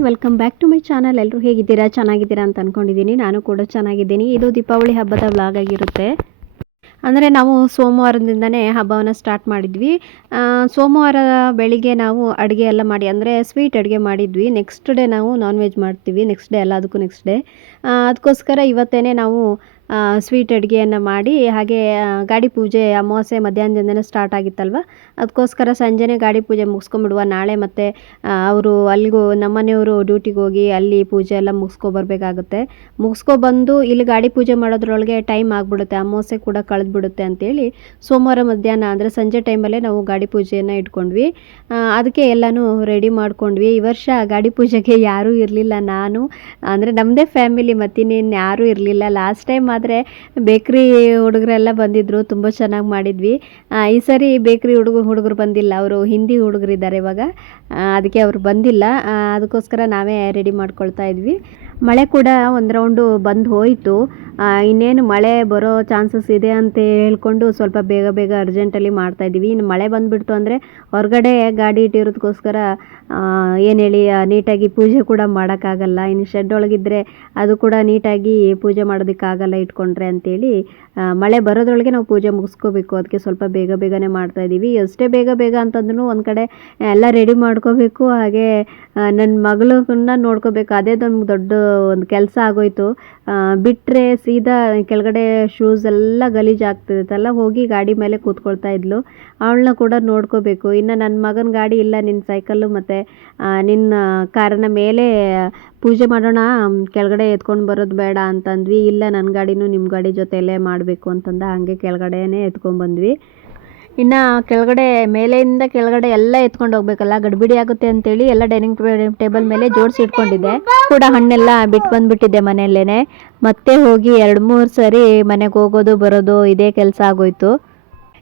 All welcome back to my channel ಎಲ್ಲರೂ ಹೇಗಿದ್ದೀರಾ? ಚೆನ್ನಾಗಿದ್ದೀರಾ ಅಂತ ಅಂದ್ಕೊಂಡಿದ್ದೀನಿ ನಾನು ಕೂಡ ಚೆನ್ನಾಗಿದ್ದೀನಿ. ಇದು ದೀಪಾವಳಿ ಹಬ್ಬದ ವ್ಲಾಗ್ ಆಗಿರುತ್ತೆ. ಅಂದರೆ ನಾವು ಸೋಮವಾರದಿಂದನೇ ಹಬ್ಬವನ್ನು ಸ್ಟಾರ್ಟ್ ಮಾಡಿದ್ವಿ. ಸೋಮವಾರ ಬೆಳಿಗ್ಗೆ ನಾವು ಅಡುಗೆ ಎಲ್ಲ ಮಾಡಿ, ಅಂದರೆ ಸ್ವೀಟ್ ಅಡುಗೆ ಮಾಡಿದ್ವಿ. ನೆಕ್ಸ್ಟ್ ಡೇ ನಾವು ನಾನ್ ವೆಜ್ ಮಾಡ್ತೀವಿ ನೆಕ್ಸ್ಟ್ ಡೇ ಎಲ್ಲದಕ್ಕೂ ನೆಕ್ಸ್ಟ್ ಡೇ ಅದಕ್ಕೋಸ್ಕರ ಇವತ್ತೇ ನಾವು ಸ್ವೀಟ್ ಅಡುಗೆಯನ್ನು ಮಾಡಿ, ಹಾಗೆ ಗಾಡಿ ಪೂಜೆ ಅಮಾವಾಸ್ಯೆ ಮಧ್ಯಾಹ್ನದಿಂದನೇ ಸ್ಟಾರ್ಟ್ ಆಗಿತ್ತಲ್ವ? ಅದಕ್ಕೋಸ್ಕರ ಸಂಜೆನೇ ಗಾಡಿ ಪೂಜೆ ಮುಗಿಸ್ಕೊಂಬಿಡುವ ನಾಳೆ ಮತ್ತು ಅವರು ಅಲ್ಲಿಗೂ ನಮ್ಮನೆಯವರು ಡ್ಯೂಟಿಗೆ ಹೋಗಿ ಅಲ್ಲಿ ಪೂಜೆ ಎಲ್ಲ ಮುಗಿಸ್ಕೊಬರ್ಬೇಕಾಗುತ್ತೆ. ಮುಗಿಸ್ಕೊಬಂದು ಇಲ್ಲಿ ಗಾಡಿ ಪೂಜೆ ಮಾಡೋದ್ರೊಳಗೆ ಟೈಮ್ ಆಗಿಬಿಡುತ್ತೆ. ಅಮಾವಾಸ್ಯೆ ಕೂಡ ಕಳೆದ್ಬಿಡುತ್ತೆ ಅಂತೇಳಿ ಸೋಮವಾರ ಮಧ್ಯಾಹ್ನ ಅಂದರೆ ಸಂಜೆ ಟೈಮಲ್ಲೇ ನಾವು ಗಾಡಿ ಪೂಜೆಯನ್ನು ಇಟ್ಕೊಂಡ್ವಿ. ಅದಕ್ಕೆ ಎಲ್ಲನೂ ರೆಡಿ ಮಾಡ್ಕೊಂಡ್ವಿ. ಈ ವರ್ಷ ಗಾಡಿ ಪೂಜೆಗೆ ಯಾರೂ ಇರಲಿಲ್ಲ. ನಾನು, ಅಂದರೆ ನಮ್ಮದೇ ಫ್ಯಾಮಿಲಿ ಮತ್ತಿನ್ನೇನು ಯಾರೂ ಇರಲಿಲ್ಲ. ಲಾಸ್ಟ್ ಟೈಮ್ ಆದರೆ ಬೇಕ್ರಿ ಹುಡುಗರೆಲ್ಲ ಬಂದಿದ್ದರು ತುಂಬ ಚೆನ್ನಾಗಿ ಮಾಡಿದ್ವಿ. ಈ ಸರಿ ಬೇಕ್ರಿ ಹುಡುಗ ಹುಡುಗರು ಬಂದಿಲ್ಲ, ಅವರು ಹಿಂದಿ ಹುಡುಗರಿದ್ದಾರೆ ಇವಾಗ. ಅದಕ್ಕೆ ಅವರು ಬಂದಿಲ್ಲ. ಅದಕ್ಕೋಸ್ಕರ ನಾವೇ ರೆಡಿ ಮಾಡ್ಕೊಳ್ತಾ ಇದ್ವಿ. ಮಳೆ ಕೂಡ ಒಂದು ರೌಂಡು ಬಂದು ಹೋಯಿತು. ಇನ್ನೇನು ಮಳೆ ಬರೋ ಚಾನ್ಸಸ್ ಇದೆ ಅಂತ ಹೇಳ್ಕೊಂಡು ಸ್ವಲ್ಪ ಬೇಗ ಬೇಗ ಅರ್ಜೆಂಟಲ್ಲಿ ಮಾಡ್ತಾಯಿದ್ದೀವಿ ಇನ್ನು ಮಳೆ ಬಂದುಬಿಡ್ತು ಅಂದರೆ ಹೊರಗಡೆ ಗಾಡಿ ಇಟ್ಟಿರೋದಕ್ಕೋಸ್ಕರ ಏನು ಹೇಳಿ ನೀಟಾಗಿ ಪೂಜೆ ಕೂಡ ಮಾಡೋಕ್ಕಾಗಲ್ಲ. ಇನ್ನು ಶೆಡ್ ಒಳಗಿದ್ರೆ ಅದು ಕೂಡ ನೀಟಾಗಿ ಪೂಜೆ ಮಾಡೋದಕ್ಕಾಗಲ್ಲ ಇಟ್ಕೊಂಡ್ರೆ ಅಂತೇಳಿ ಮಳೆ ಬರೋದ್ರೊಳಗೆ ನಾವು ಪೂಜೆ ಮುಗಿಸ್ಕೋಬೇಕು. ಅದಕ್ಕೆ ಸ್ವಲ್ಪ ಬೇಗ ಬೇಗನೆ ಮಾಡ್ತಾಯಿದ್ದೀವಿ ಎಷ್ಟೇ ಬೇಗ ಬೇಗ ಅಂತಂದ್ರೂ ಒಂದು ಕಡೆ ಎಲ್ಲ ರೆಡಿ ಮಾಡ್ಕೋಬೇಕು. ಹಾಗೆ ನನ್ನ ಮಗಳನ್ನ ನೋಡ್ಕೋಬೇಕು. ಅದೇ ದೊಡ್ಡ ಒಂದು ಕೆಲಸ ಆಗೋಯ್ತು. ಬಿಟ್ಟರೆ ಸೀದಾ ಕೆಳಗಡೆ ಶೂಸ್ ಎಲ್ಲ ಗಲೀಜು ಆಗ್ತಿರುತ್ತಲ್ಲ, ಹೋಗಿ ಗಾಡಿ ಮೇಲೆ ಕೂತ್ಕೊಳ್ತಾ ಇದ್ಲು. ಅವಳನ್ನ ಕೂಡ ನೋಡ್ಕೋಬೇಕು. ಇನ್ನು ನನ್ನ ಮಗನ ಗಾಡಿ ಇಲ್ಲ ನಿನ್ನ ಸೈಕಲ್ಲು ಮತ್ತು ನಿನ್ನ ಕಾರಿನ ಮೇಲೆ ಪೂಜೆ ಮಾಡೋಣ, ಕೆಳಗಡೆ ಎತ್ಕೊಂಡು ಬರೋದು ಬೇಡ ಅಂತಂದ್ವಿ. ಇಲ್ಲ ನನ್ನ ಗಾಡಿನೂ ನಿಮ್ಮ ಗಾಡಿ ಜೊತೆಯಲ್ಲೇ ಮಾಡಬೇಕು ಅಂತಂದ. ಹಾಗೆ ಕೆಳಗಡೆಯೇ ಎತ್ಕೊಂಡ್ಬಂದ್ವಿ ಇನ್ನು ಕೆಳಗಡೆ, ಮೇಲೆಯಿಂದ ಕೆಳಗಡೆ ಎಲ್ಲ ಎತ್ಕೊಂಡು ಹೋಗ್ಬೇಕಲ್ಲ, ಗಡಿಬಿಡಿ ಆಗುತ್ತೆ ಅಂತೇಳಿ ಎಲ್ಲ ಡೈನಿಂಗ್ ಟೇಬಲ್ ಮೇಲೆ ಜೋಡಿಸಿ ಇಟ್ಕೊಂಡಿದ್ದೆ. ಕೂಡ ಹಣ್ಣೆಲ್ಲ ಬಿಟ್ಟು ಬಂದ್ಬಿಟ್ಟಿದ್ದೆ ಮನೆಯಲ್ಲೇನೆ. ಮತ್ತೆ ಹೋಗಿ ಎರಡು ಮೂರು ಸರಿ ಮನೆಗೆ ಹೋಗೋದು, ಬರೋದು, ಇದೇ ಕೆಲಸ ಆಗೋಯ್ತು.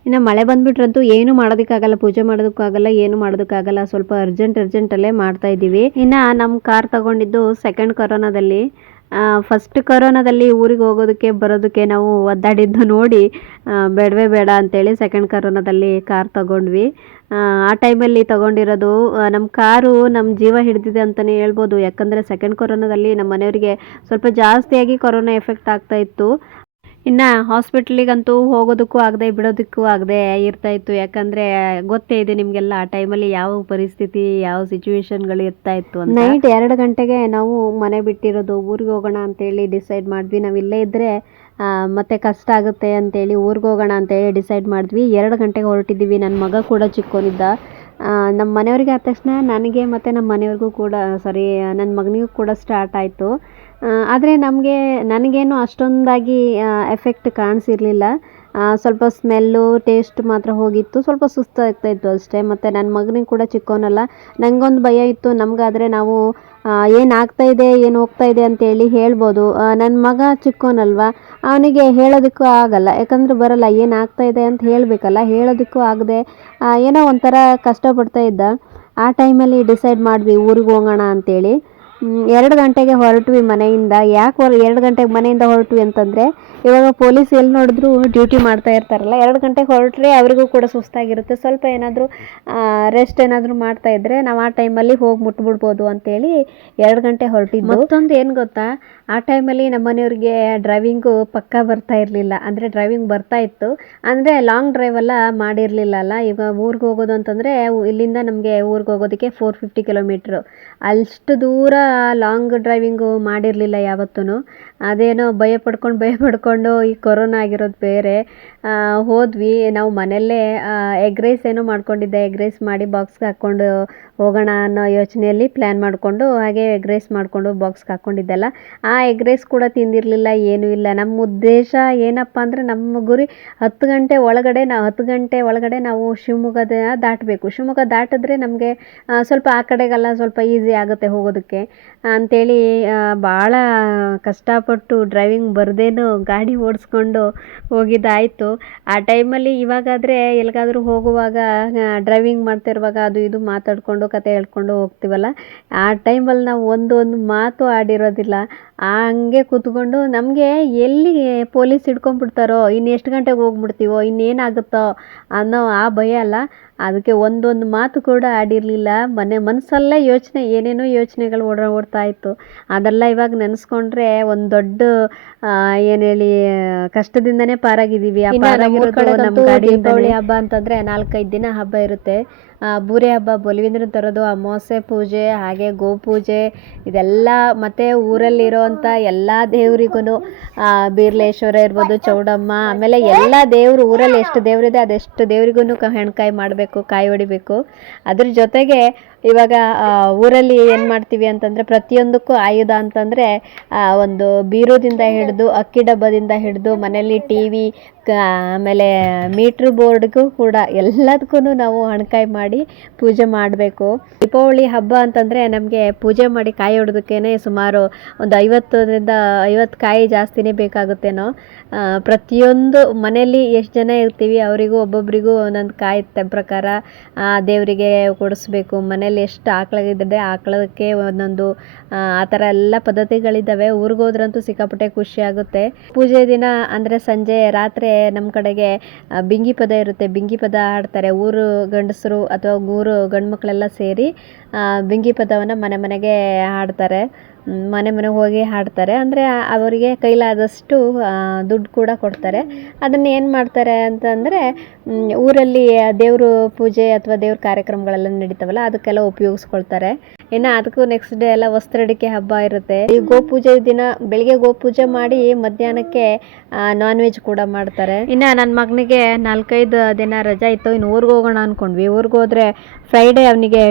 ಇನ್ನು ಮಳೆ ಬಂದ್ಬಿಟ್ರಂತೂ ಏನು ಮಾಡೋದಕ್ಕಾಗಲ್ಲ, ಪೂಜೆ ಮಾಡೋದಕ್ಕಾಗಲ್ಲ, ಏನು ಮಾಡೋದಕ್ಕಾಗಲ್ಲ, ಸ್ವಲ್ಪ ಅರ್ಜೆಂಟ್ ಅರ್ಜೆಂಟಲ್ಲೇ ಮಾಡ್ತಾ ಇದ್ದೀವಿ ಇನ್ನು ನಮ್ಮ ಕಾರ್ ತಗೊಂಡಿದ್ದು ಸೆಕೆಂಡ್ ಕೊರೋನಾದಲ್ಲಿ ಫಸ್ಟ್ ಕರೋನಾದಲ್ಲಿ ಊರಿಗೆ ಹೋಗೋದಕ್ಕೆ ಬರೋದಕ್ಕೆ ನಾವು ಒದ್ದಾಡಿದ್ದು ನೋಡಿ ಬೇಡವೇ ಬೇಡ ಅಂತೇಳಿ ಸೆಕೆಂಡ್ ಕರೋನಾದಲ್ಲಿ ಕಾರ್ ತಗೊಂಡ್ವಿ. ಆ, ಟೈಮಲ್ಲಿ ತಗೊಂಡಿರೋದು ನಮ್ಮ ಕಾರು ನಮ್ಮ ಜೀವ ಹಿಡಿದಿದೆ ಅಂತಲೇ ಹೇಳ್ಬೋದು. ಯಾಕಂದರೆ ಸೆಕೆಂಡ್ ಕೊರೋನಾದಲ್ಲಿ ನಮ್ಮ ಮನೆಯವರಿಗೆ ಸ್ವಲ್ಪ ಜಾಸ್ತಿಯಾಗಿ ಕೊರೋನಾ ಎಫೆಕ್ಟ್ ಆಗ್ತಾ ಇತ್ತು. ಇನ್ನು ಹಾಸ್ಪಿಟ್ಲಿಗಂತೂ ಹೋಗೋದಕ್ಕೂ ಆಗದೆ ಬಿಡೋದಕ್ಕೂ ಆಗದೆ ಇರ್ತಾ ಇತ್ತು. ಯಾಕಂದರೆ ಗೊತ್ತೇ ಇದೆ ನಿಮಗೆಲ್ಲ ಆ ಟೈಮಲ್ಲಿ ಯಾವ ಪರಿಸ್ಥಿತಿ ಯಾವ ಸಿಚುವೇಶನ್ಗಳು ಇರ್ತಾ ಇತ್ತು ನೈಟ್ ಎರಡು ಗಂಟೆಗೆ ನಾವು ಮನೆ ಬಿಟ್ಟಿರೋದು ಊರಿಗೆ ಹೋಗೋಣ ಅಂತೇಳಿ ಡಿಸೈಡ್ ಮಾಡಿದ್ವಿ. ನಾವು ಇಲ್ಲೇ ಇದ್ದರೆ ಮತ್ತೆ ಕಷ್ಟ ಆಗುತ್ತೆ ಅಂತೇಳಿ ಊರಿಗೆ ಹೋಗೋಣ ಅಂತೇಳಿ ಡಿಸೈಡ್ ಮಾಡಿದ್ವಿ. ಎರಡು ಗಂಟೆಗೆ ಹೊರಟಿದ್ದೀವಿ. ನನ್ನ ಮಗ ಕೂಡ ಚಿಕ್ಕೋನಿದ್ದ. ಆ, ನಮ್ಮ ಮನೆಯವ್ರಿಗೆ ಆದ ತಕ್ಷಣ ನನಗೆ ಮತ್ತು ನಮ್ಮ ಮನೆಯವ್ರಿಗೂ ಕೂಡ ಸಾರಿ ನನ್ನ ಮಗನಿಗೂ ಕೂಡ ಸ್ಟಾರ್ಟ್ ಆಯಿತು. ಆದರೆ ನಮಗೆ, ನನಗೇನು ಅಷ್ಟೊಂದಾಗಿ ಎಫೆಕ್ಟ್ ಕಾಣಿಸಿರಲಿಲ್ಲ. ಸ್ವಲ್ಪ ಸ್ಮೆಲ್ಲು ಟೇಸ್ಟ್ ಮಾತ್ರ ಹೋಗಿತ್ತು. ಸ್ವಲ್ಪ ಸುಸ್ತಾಗ್ತಾ ಇತ್ತು ಅಷ್ಟೇ. ಮತ್ತು ನನ್ನ ಮಗನಿಗೆ ಕೂಡ ಚಿಕ್ಕವನಲ್ಲ ನನಗೊಂದು ಭಯ ಇತ್ತು. ನಮಗಾದರೆ ನಾವು ಏನು ಆಗ್ತಾ ಇದೆ, ಏನು ಹೋಗ್ತಾ ಇದೆ ಅಂತೇಳಿ ಹೇಳ್ಬೋದು. ನನ್ನ ಮಗ ಚಿಕ್ಕವನಲ್ವಾ ಅವನಿಗೆ ಹೇಳೋದಕ್ಕೂ ಆಗಲ್ಲ. ಯಾಕಂದ್ರೆ ಬರಲ್ಲ, ಏನು ಆಗ್ತಾ ಇದೆ ಅಂತ ಹೇಳಬೇಕಲ್ಲ. ಹೇಳೋದಕ್ಕೂ ಆಗದೆ ಏನೋ ಒಂಥರ ಕಷ್ಟಪಡ್ತಾ ಇದ್ದ. ಆ ಟೈಮಲ್ಲಿ ಡಿಸೈಡ್ ಮಾಡಿದ್ವಿ, ಊರಿಗೆ ಹೋಗೋಣ ಅಂತೇಳಿ. ಎರಡು ಗಂಟೆಗೆ ಹೊರಟ್ವಿ ಮನೆಯಿಂದ. ಯಾಕೆ ಹೊರ ಎರಡು ಗಂಟೆಗೆ ಮನೆಯಿಂದ ಹೊರಟ್ವಿ ಅಂತಂದರೆ, ಇವಾಗ ಪೊಲೀಸ್ ಎಲ್ಲಿ ನೋಡಿದ್ರು ಡ್ಯೂಟಿ ಮಾಡ್ತಾ ಇರ್ತಾರಲ್ಲ, ಎರಡು ಗಂಟೆಗೆ ಹೊರಟ್ರೆ ಅವರಿಗೂ ಕೂಡ ಸುಸ್ತಾಗಿರುತ್ತೆ. ಸ್ವಲ್ಪ ಏನಾದರೂ ರೆಸ್ಟ್ ಏನಾದರೂ ಮಾಡ್ತಾ ಇದ್ದರೆ ನಾವು ಆ ಟೈಮಲ್ಲಿ ಹೋಗಿ ಮುಟ್ಬಿಡ್ಬೋದು ಅಂತೇಳಿ ಎರಡು ಗಂಟೆ ಹೊರಟಿದ್ದು. ಮತ್ತೊಂದು ಏನು ಗೊತ್ತಾ? ಆ ಟೈಮಲ್ಲಿ ನಮ್ಮ ಮನೆಯವ್ರಿಗೆ ಡ್ರೈವಿಂಗು ಪಕ್ಕಾ ಬರ್ತಾ ಇರಲಿಲ್ಲ. ಅಂದರೆ ಡ್ರೈವಿಂಗ್ ಬರ್ತಾ ಇತ್ತು. ಅಂದರೆ ಲಾಂಗ್ ಡ್ರೈವ್ ಎಲ್ಲ ಮಾಡಿರಲಿಲ್ಲ ಅಲ್ಲ. ಈಗ ಊರಿಗೆ ಹೋಗೋದು ಅಂತಂದರೆ, ಇಲ್ಲಿಂದ ನಮಗೆ ಊರಿಗೆ ಹೋಗೋದಕ್ಕೆ ಫೋರ್ ಫಿಫ್ಟಿ ಕಿಲೋಮೀಟ್ರು ಅಷ್ಟು ದೂರ ಲಾಂಗ್ ಡ್ರೈವಿಂಗು ಮಾಡಿರಲಿಲ್ಲ ಯಾವತ್ತೂ ಅದೇನೋ ಭಯ ಪಡ್ಕೊಂಡು ಭಯ ಪಡ್ಕೊಂಡು ಈ ಕೊರೋನಾ ಆಗಿರೋದು ಬೇರೆ. ಹೋದ್ವಿ. ನಾವು ಮನೆಯಲ್ಲೇ ಎಗ್ ರೈಸ್ ಏನೋ ಮಾಡ್ಕೊಂಡಿದ್ದೆ. ಎಗ್ ರೈಸ್ ಮಾಡಿ ಬಾಕ್ಸ್ಗೆ ಹಾಕ್ಕೊಂಡು ಹೋಗೋಣ ಅನ್ನೋ ಯೋಚನೆಯಲ್ಲಿ ಪ್ಲ್ಯಾನ್ ಮಾಡಿಕೊಂಡು ಹಾಗೆ ಎಗ್ ರೈಸ್ ಮಾಡಿಕೊಂಡು ಬಾಕ್ಸ್ಗೆ ಹಾಕ್ಕೊಂಡಿದ್ದೆಲ್ಲ ಆ ಎಗ್ ರೈಸ್ ಕೂಡ ತಿಂದಿರಲಿಲ್ಲ, ಏನೂ ಇಲ್ಲ. ನಮ್ಮ ಉದ್ದೇಶ ಏನಪ್ಪ ಅಂದರೆ ನಮ್ಮ ಗುರಿ ಹತ್ತು ಗಂಟೆ ಒಳಗಡೆ ನಾವು ಹತ್ತು ಗಂಟೆ ಒಳಗಡೆ ನಾವು ಶಿವಮೊಗ್ಗದ ದಾಟಬೇಕು. ಶಿವಮೊಗ್ಗ ದಾಟಿದ್ರೆ ನಮಗೆ ಸ್ವಲ್ಪ ಆ ಕಡೆಗೆಲ್ಲ ಸ್ವಲ್ಪ ಈಸಿ ಆಗುತ್ತೆ ಹೋಗೋದಕ್ಕೆ. ಅಂಥೇಳಿ ಭಾಳ ಕಷ್ಟಪಟ್ಟು ಡ್ರೈವಿಂಗ್ ಬರ್ದೇನು ಗಾಡಿ ಓಡಿಸ್ಕೊಂಡು ಹೋಗಿದ್ದಾಯಿತು. ಆ ಟೈಮಲ್ಲಿ ಇವಾಗಾದರೆ ಎಲ್ಲಿಗಾದರೂ ಹೋಗುವಾಗ ಡ್ರೈವಿಂಗ್ ಮಾಡ್ತಿರುವಾಗ ಅದು ಇದು ಮಾತಾಡಿಕೊಂಡು, ಕತೆ ಹೇಳ್ಕೊಂಡು ಹೋಗ್ತೀವಲ್ಲ? ಆ ಟೈಮಲ್ಲಿ ನಾವು ಒಂದೊಂದು ಮಾತು ಆಡಿರೋದಿಲ್ಲ. ಹಂಗೆ ಕೂತ್ಕೊಂಡು ನಮಗೆ ಎಲ್ಲಿ ಪೊಲೀಸ್ ಹಿಡ್ಕೊಂಡ್ಬಿಡ್ತಾರೋ ಇನ್ನು ಎಷ್ಟು ಗಂಟೆಗೆ ಹೋಗ್ಬಿಡ್ತೀವೋ ಇನ್ನೇನಾಗುತ್ತೋ ಅನ್ನೋ ಆ ಭಯ ಅಲ್ಲ. ಅದಕ್ಕೆ ಒಂದೊಂದು ಮಾತು ಕೂಡ ಆಡಿರಲಿಲ್ಲ. ಮನೆ ಮನಸ್ಸಲ್ಲೇ ಯೋಚನೆ, ಏನೇನೋ ಯೋಚನೆಗಳು ಓಡ ಓಡ್ತಾ ಇತ್ತು. ಅದೆಲ್ಲ ಇವಾಗ ನೆನೆಸ್ಕೊಂಡ್ರೆ ಒಂದು ದೊಡ್ಡ ಏನ್ ಹೇಳಿ ಕಷ್ಟದಿಂದನೇ ಪಾರಾಗಿದೀವಿ ಆ ಪಾರಾಗಿರೋದು ನಮ್ಮ ದೀಪಾವಳಿ ಹಬ್ಬ ಅಂತಂದ್ರೆ ನಾಲ್ಕೈದು ದಿನ ಹಬ್ಬ ಇರುತ್ತೆ. ಬೂರೆ ಹಬ್ಬ, ಬೊಲಿವಿಂದ್ರನ ತರೋದು, ಅಮಾವಾಸ್ಯೆ ಪೂಜೆ, ಹಾಗೆ ಗೋಪೂಜೆ, ಇದೆಲ್ಲ ಮತ್ತು ಊರಲ್ಲಿರೋವಂಥ ಎಲ್ಲ ದೇವರಿಗೂ ಬೀರ್ಲೇಶ್ವರ ಇರ್ಬೋದು, ಚೌಡಮ್ಮ, ಆಮೇಲೆ ಎಲ್ಲ ದೇವರು ಊರಲ್ಲಿ ಎಷ್ಟು ದೇವರಿದೆ ಅದೆಷ್ಟು ದೇವರಿಗೂ ಹೆಣ್ಕಾಯಿ ಮಾಡಬೇಕು, ಕಾಯಿ ಹೊಡಿಬೇಕು. ಅದ್ರ ಜೊತೆಗೆ ಇವಾಗ ಊರಲ್ಲಿ ಏನು ಮಾಡ್ತೀವಿ ಅಂತಂದರೆ ಪ್ರತಿಯೊಂದಕ್ಕೂ ಆಯುಧ ಅಂತಂದರೆ ಒಂದು ಬೀರೋದಿಂದ ಹಿಡಿದು, ಅಕ್ಕಿ ಡಬ್ಬದಿಂದ ಹಿಡಿದು, ಮನೆಯಲ್ಲಿ ಟಿ ವಿ ಆಮೇಲೆ ಮೀಟ್ರ್ ಬೋರ್ಡ್ಗೂ ಕೂಡ ಎಲ್ಲದಕ್ಕೂ ನಾವು ಹಣಕಾಯಿ ಮಾಡಿ ಪೂಜೆ ಮಾಡಬೇಕು. ದೀಪಾವಳಿ ಹಬ್ಬ ಅಂತಂದರೆ ನಮಗೆ ಪೂಜೆ ಮಾಡಿ ಕಾಯಿ ಹೊಡೆದಕ್ಕೇ ಸುಮಾರು ಒಂದು ಐವತ್ತರಿಂದ ಐವತ್ತು ಕಾಯಿ ಜಾಸ್ತಿನೇ ಬೇಕಾಗುತ್ತೇನೋ. ಪ್ರತಿಯೊಂದು ಮನೆಯಲ್ಲಿ ಎಷ್ಟು ಜನ ಇರ್ತೀವಿ ಅವರಿಗೂ ಒಬ್ಬೊಬ್ಬರಿಗೂ ಒಂದೊಂದು ಕಾಯಿ ಪ್ರಕಾರ. ದೇವರಿಗೆ ಕೊಡಿಸ್ಬೇಕು. ಮನೇಲಿ ಎಷ್ಟು ಆಕಳಾಗಿದ್ದರೆ ಆಕಳಕ್ಕೆ ಒಂದೊಂದು, ಆ ಥರ ಎಲ್ಲ ಪದ್ಧತಿಗಳಿದ್ದಾವೆ. ಊರಿಗೋದ್ರಂತೂ ಸಿಕ್ಕಾಪಟ್ಟೆ ಖುಷಿ ಆಗುತ್ತೆ. ಪೂಜೆ ದಿನ ಅಂದರೆ ಸಂಜೆ ರಾತ್ರಿ ನಮ್ಮ ಕಡೆಗೆ ಬಿಂಗಿ ಪದ ಇರುತ್ತೆ. ಬಿಂಗಿ ಪದ ಆಡ್ತಾರೆ ಊರು ಗಂಡಸರು ಅಥವಾ ಊರು ಗಂಡು ಮಕ್ಕಳೆಲ್ಲ ಸೇರಿ ಬಿಂಗಿ ಪದವನ್ನು ಮನೆ ಮನೆಗೆ ಹಾಡ್ತಾರೆ. ಮ್, ಮನೆ ಮನೆಗೆ ಹೋಗಿ ಹಾಡ್ತಾರೆ. ಅಂದರೆ ಅವರಿಗೆ ಕೈಲಾದಷ್ಟು ದುಡ್ಡು ಕೂಡ ಕೊಡ್ತಾರೆ. ಅದನ್ನು ಏನು ಮಾಡ್ತಾರೆ ಅಂತಂದರೆ ಊರಲ್ಲಿ ದೇವರು ಪೂಜೆ ಅಥವಾ ದೇವ್ರ ಕಾರ್ಯಕ್ರಮಗಳೆಲ್ಲ ನಡೀತಾವಲ್ಲ, ಅದಕ್ಕೆಲ್ಲ ಉಪಯೋಗಿಸ್ಕೊಳ್ತಾರೆ. ಇನ್ನು ಅದಕ್ಕೂ ನೆಕ್ಸ್ಟ್ ಡೇ ಎಲ್ಲ ವಸ್ತ್ರಡಿಕೆ ಹಬ್ಬ ಇರುತ್ತೆ. ಈ ಗೋಪೂಜೆ ದಿನ, ಬೆಳಿಗ್ಗೆ ಗೋಪೂಜೆ ಮಾಡಿ ಮಧ್ಯಾಹ್ನಕ್ಕೆ ನಾನ್ ವೆಜ್ ಕೂಡ ಮಾಡ್ತಾರೆ. ಇನ್ನು ನನ್ನ ಮಗನಿಗೆ ನಾಲ್ಕೈದು ದಿನ ರಜಾ ಇತ್ತು. ಇನ್ನು ಊರಿಗೆ ಹೋಗೋಣ ಅಂದ್ಕೊಂಡ್ವಿ ಊರಿಗೆ ಹೋದರೆ ಫ್ರೈಡೇ ಅವನಿಗೆ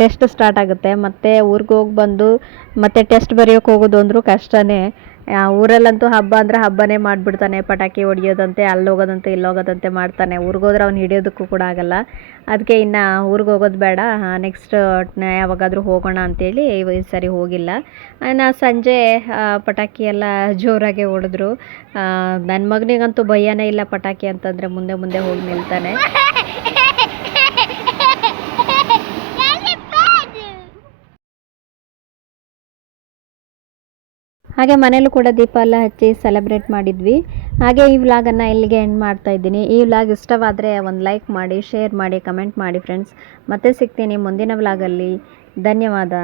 ಟೆಸ್ಟ್ ಸ್ಟಾರ್ಟ್ ಆಗುತ್ತೆ. ಮತ್ತು ಊರಿಗೆ ಹೋಗಿ ಬಂದು ಮತ್ತೆ ಟೆಸ್ಟ್ ಬರೆಯೋಕೆ ಹೋಗೋದು ಅಂದರೂ ಕಷ್ಟನೇ. ಊರಲ್ಲಂತೂ ಹಬ್ಬ ಅಂದರೆ ಹಬ್ಬನೇ ಮಾಡಿಬಿಡ್ತಾನೆ. ಪಟಾಕಿ ಹೊಡಿಯೋದಂತೆ ಅಲ್ಲೋಗೋದಂತೆ ಹೋಗೋದಂತೆ, ಇಲ್ಲಿ ಹೋಗೋದಂತೆ ಮಾಡ್ತಾನೆ. ಊರಿಗೋದ್ರೆ ಅವ್ನು ಹಿಡಿಯೋದಕ್ಕೂ ಕೂಡ ಆಗಲ್ಲ. ಅದಕ್ಕೆ ಇನ್ನು ಊರಿಗೆ ಹೋಗೋದು ಬೇಡ. ನೆಕ್ಸ್ಟ್ ಯಾವಾಗಾದರೂ ಹೋಗೋಣ ಅಂತೇಳಿ ಈ ಸರಿ ಹೋಗಿಲ್ಲ. ಇನ್ನು ಸಂಜೆ ಪಟಾಕಿ ಎಲ್ಲ ಜೋರಾಗೆ ಹೊಡೆದ್ರು. ನನ್ನ ಮಗನಿಗಂತೂ ಭಯನೇ ಇಲ್ಲ ಪಟಾಕಿ ಅಂತಂದರೆ ಮುಂದೆ ಮುಂದೆ ಹೋಗಿ ನಿಲ್ತಾನೆ. ಹಾಗೆ ಮನೇಲೂ ಕೂಡ ದೀಪ ಎಲ್ಲ ಹಚ್ಚಿ ಸೆಲೆಬ್ರೇಟ್ ಮಾಡಿದ್ವಿ. ಹಾಗೆ ಈ ವ್ಲಾಗನ್ನು ಇಲ್ಲಿಗೆ ಎಂಡ್ ಮಾಡ್ತಾ ಇದ್ದೀನಿ. ಈ ವ್ಲಾಗ್ ಇಷ್ಟವಾದರೆ ಒಂದು ಲೈಕ್ ಮಾಡಿ ಶೇರ್ ಮಾಡಿ ಕಮೆಂಟ್ ಮಾಡಿ ಫ್ರೆಂಡ್ಸ್ ಮತ್ತೆ ಸಿಗ್ತೀನಿ ಮುಂದಿನ ವ್ಲಾಗಲ್ಲಿ ಧನ್ಯವಾದ.